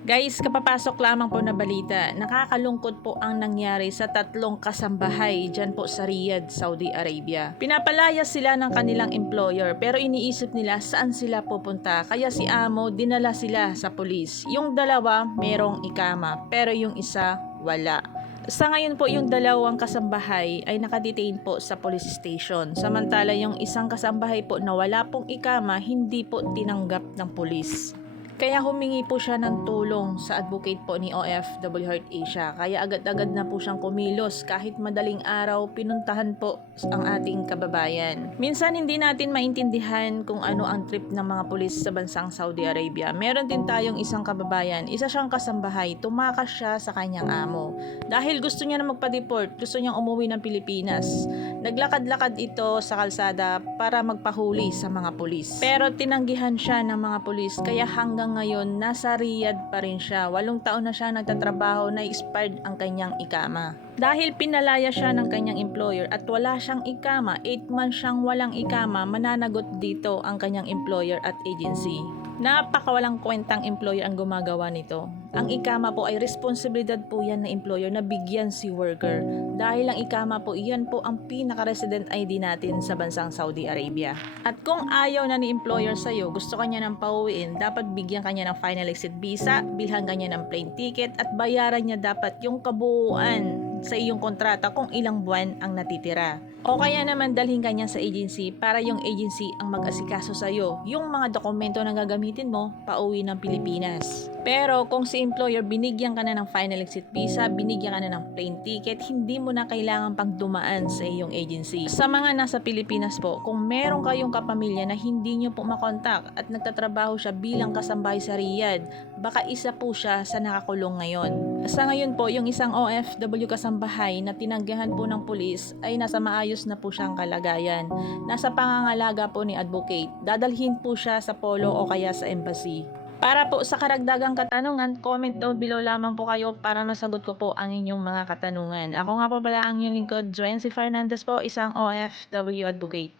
Guys, kapapasok lamang po na balita, nakakalungkot po ang nangyari sa tatlong kasambahay dyan po sa Riyadh, Saudi Arabia. Pinapalaya sila ng kanilang employer pero iniisip nila saan sila pupunta kaya si amo dinala sila sa pulis. Yung dalawa merong ikama pero yung isa wala. Sa ngayon po yung dalawang kasambahay ay nakadetain po sa police station. Samantala yung isang kasambahay po na wala pong ikama hindi po tinanggap ng pulis. Kaya humingi po siya ng tulong sa advocate po ni OFW Heart Asia. Kaya agad-agad na po siyang kumilos kahit madaling araw pinuntahan po ang ating kababayan. Minsan hindi natin maintindihan kung ano ang trip ng mga pulis sa bansang Saudi Arabia. Meron din tayong isang kababayan, isa siyang kasambahay, tumakas siya sa kanyang amo. Dahil gusto niya na magpa-deport, gusto niyang umuwi ng Pilipinas. Naglakad-lakad ito sa kalsada para magpahuli sa mga pulis. Pero tinanggihan siya ng mga pulis kaya hanggang ngayon nasa Riyadh pa rin siya. 8 taon na siya nagtatrabaho na expired ang kanyang ikama. Dahil pinalaya siya ng kanyang employer at wala siyang ikama, 8 months siyang walang ikama, mananagot dito ang kanyang employer at agency. Napakawalang kwentang employer ang gumagawa nito. Ang ikama po ay responsibilidad po yan na employer na bigyan si worker. Dahil ang ikama po, iyan po ang pinaka-resident ID natin sa bansang Saudi Arabia. At kung ayaw na ni employer sa'yo, gusto kanya ng pauwiin, dapat bigyan kanya ng final exit visa, bilhan kanya ng plane ticket at bayaran niya dapat yung kabuuan sa iyong kontrata kung ilang buwan ang natitira. O kaya naman dalhin kanya sa agency para yung agency ang mag-asikaso sa'yo yung mga dokumento na gagamitin mo pauwi ng Pilipinas. Pero kung si employer binigyan ka na ng final exit visa, binigyan ka na ng plane ticket, hindi mo na kailangan pang dumaan sa iyong agency. Sa mga nasa Pilipinas po, kung meron kayong kapamilya na hindi nyo po makontak at nagtatrabaho siya bilang kasambahay sa Riyadh, baka isa po siya sa nakakulong ngayon. Sa ngayon po, yung isang OFW kasambahay na tinanggihan po ng pulis ay nasa maayos na po siyang kalagayan. Nasa pangangalaga po ni advocate. Dadalhin po siya sa polo o kaya sa embassy. Para po sa karagdagang katanungan, comment down below lamang po kayo para nasagot ko po ang inyong mga katanungan. Ako nga po pala ang inyong lingkod, Joancy Fernandez po, isang OFW advocate.